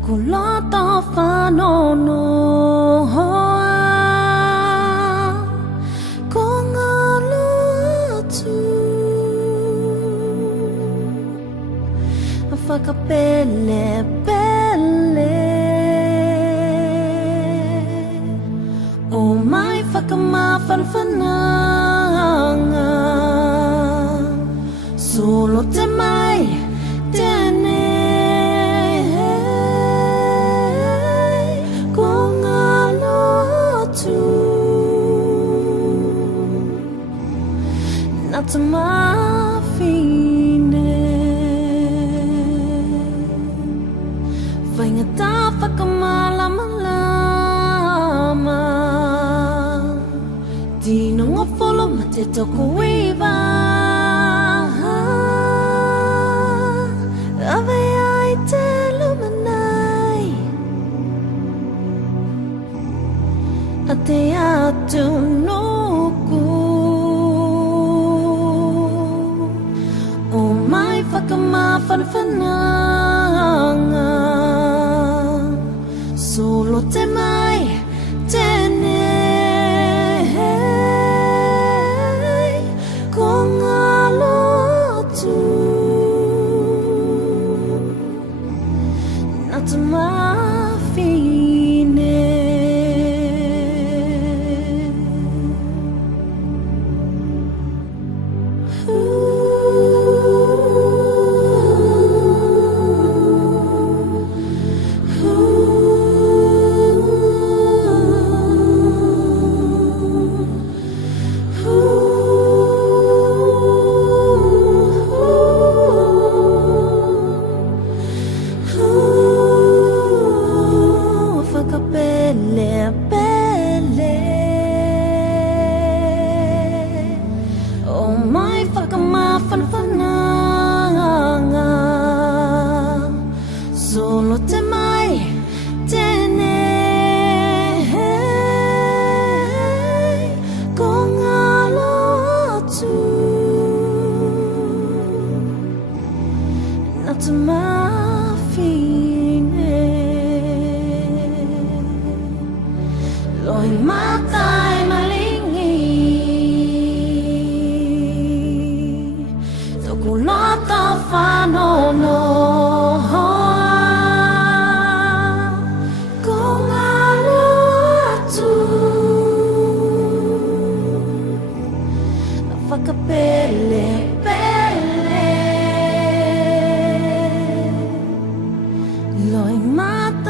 Toku loto fanoanoa ko galo atu fakapelepele Omai fakamafanafanaga solo tenei ko galo atu na tamafine Faigata fakamamalama Tino gafulu ma te toko iwa ai te lumanai a te atunuku Omai fakamafanafanaga solo tenei ko galo atu na tamafine fakapelepele Omai fakamafanafanaga solo tenei ko galo atu na tamafine LOIMATA E MALIGI Toku loto fanoanoa ko galo atu fakapelepele LOIMATA